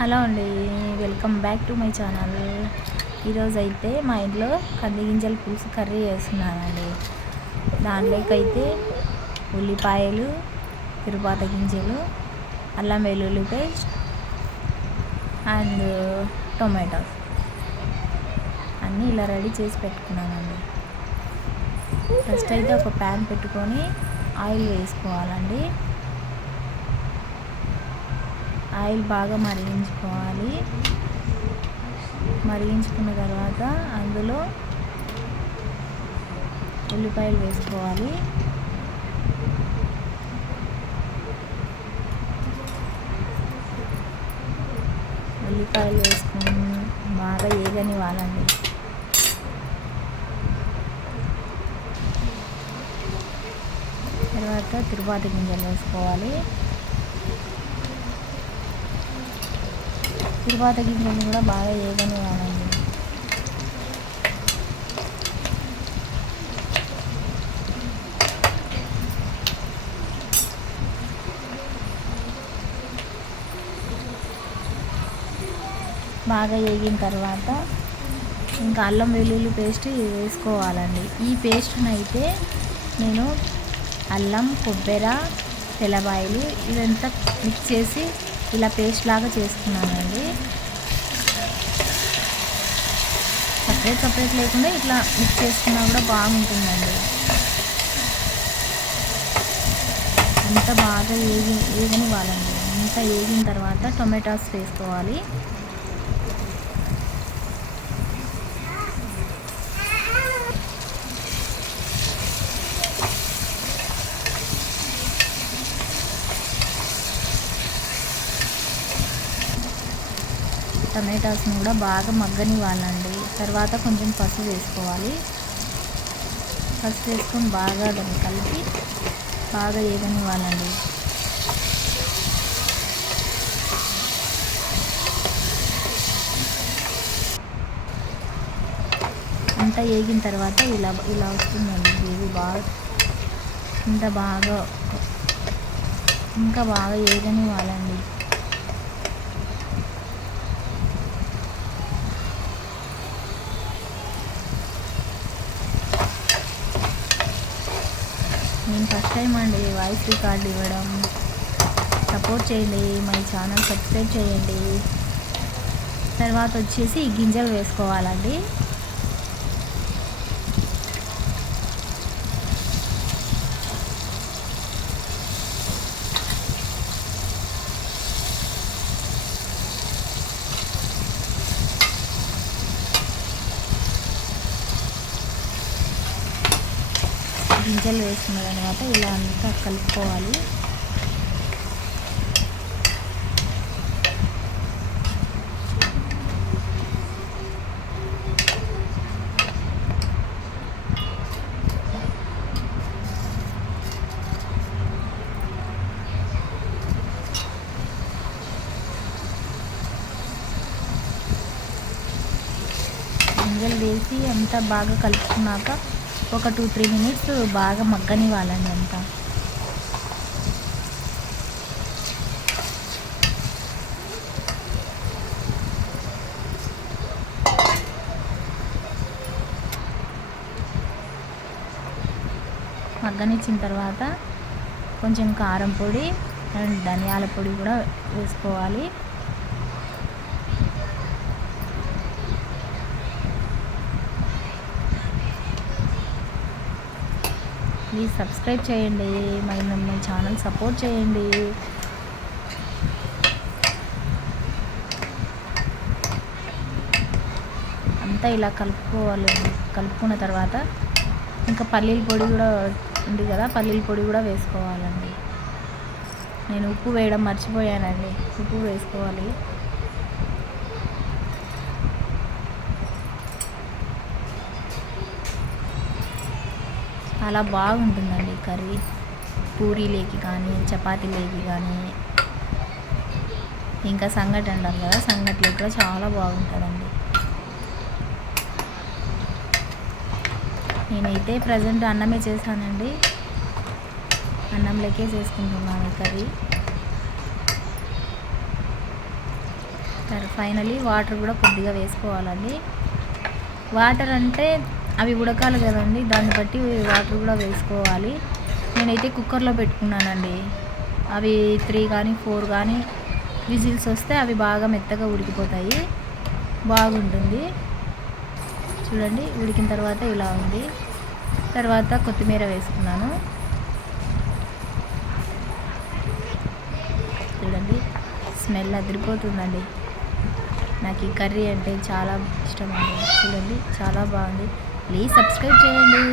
Hello అండి welcome back to my channel. ఈరోజు అయితే మా ఇంట్లో కంది గింజల పులుసు కర్రీ చేస్తున్నానండి. దాంట్లోకైతే ఉల్లిపాయలు తిరుపాత గింజలు అల్లం వెల్లుల్లి పేస్ట్ అండ్ టొమాటోస్. అన్నీ ఇలా రెడీ చేసి పెట్టుకున్నానండి. ఫస్ట్ అయితే ఒక ప్యాన్ పెట్టుకొని ఆయిల్ వేసుకోవాలండి. ఆయిల్ బాగా మరిగించుకోవాలి. మరిగించుకున్న తర్వాత అందులో ఉల్లిపాయలు వేసుకోవాలి. ఉల్లిపాయలు వేసుకొని బాగా ఏగనివ్వాలండి తర్వాత తిరుపతి గింజలు వేసుకోవాలి. తిరువాత గింజలు కూడా బాగా ఏగని వాడండి బాగా వేగిన తర్వాత ఇంకా అల్లం వెల్లుల్లి పేస్ట్ వేసుకోవాలండి. ఈ పేస్ట్ని అయితే నేను అల్లం కొబ్బరి తెల్లబాయలు ఇదంతా మిక్స్ చేసి ఇలా పేస్ట్ లాగా చేసుకున్నానండి సపరేట్ సపరేట్ లేకుండా ఇట్లా మిక్స్ చేసుకున్నా కూడా బాగుంటుందండి. అంత బాగా ఏగి ఏగని వాళ్ళండి అంత ఏగిన తర్వాత టొమాటోస్ వేసుకోవాలి. టమాటాస్ని కూడా బాగా మగ్గనివ్వాలండి. తర్వాత కొంచెం పసుపు వేసుకోవాలి. పసుపు వేసుకొని బాగా దాన్ని కలిపి బాగా ఏగనివ్వాలండి. అంతా ఏగిన తర్వాత ఇలా ఇలా వస్తుందండి గ్రేవీ బాగా ఇంత బాగా ఇంకా బాగా ఏగనివ్వాలండి. నేను ఫస్ట్ టైం అండి వాయిస్ రికార్డ్ ఇవ్వడం. సపోర్ట్ చేయండి మై ఛానల్ సబ్స్క్రైబ్ చేయండి. తర్వాత వచ్చేసి గింజలు వేసుకోవాలండి. గింజలు వేసుకున్న అనమాట ఇలా అంతా కలుపుకోవాలి. గింజలు వేసి అంతా బాగా కలుపుకున్నాక ఒక టూ త్రీ మినిట్స్ బాగా మగ్గనివ్వాలండి అంతా. మగ్గనిచ్చిన తర్వాత కొంచెం కారం పొడి అండ్ ధనియాల పొడి కూడా వేసుకోవాలి. ప్లీజ్ సబ్స్క్రైబ్ చేయండి. మరి మీ ఛానల్ సపోర్ట్ చేయండి. అంతా ఇలా కలుపుకోవాలి. కలుపుకున్న తర్వాత ఇంకా పల్లీల పొడి కూడా ఉంది కదా పల్లీల పొడి కూడా వేసుకోవాలండి. నేను ఉప్పు వేయడం మర్చిపోయానండి. ఉప్పు వేసుకోవాలి. చాలా బాగుంటుందండి కర్రీ. పూరీలేకి కానీ చపాతీలేకి కానీ. ఇంకా సంగటి అంటాం కదా సంగటిలో కూడా చాలా బాగుంటుందండి. నేనైతే ప్రజెంట్ అన్నమే చేశానండి. అన్నంలోకే చేసుకుంటున్నాను కర్రీ. తర్వాత ఫైనలీ వాటర్ కూడా కొద్దిగా వేసుకోవాలండి. వాటర్ అంటే అవి ఉడకాలి కదండి దాన్ని బట్టి వాటర్ కూడా వేసుకోవాలి. నేనైతే కుక్కర్లో పెట్టుకున్నానండి. అవి త్రీ కానీ ఫోర్ కానీ విజిల్స్ వస్తే అవి బాగా మెత్తగా ఉడికిపోతాయి. బాగుంటుంది. చూడండి ఉడికిన తర్వాత ఇలా ఉంది. తర్వాత కొత్తిమీర వేసుకున్నాను. చూడండి స్మెల్ అదిరిపోతుందండి. నాకు ఈ కర్రీ అంటే చాలా ఇష్టం అండి చూడండి చాలా బాగుంది. ప్లీజ్ సబ్స్క్రైబ్ చేయండి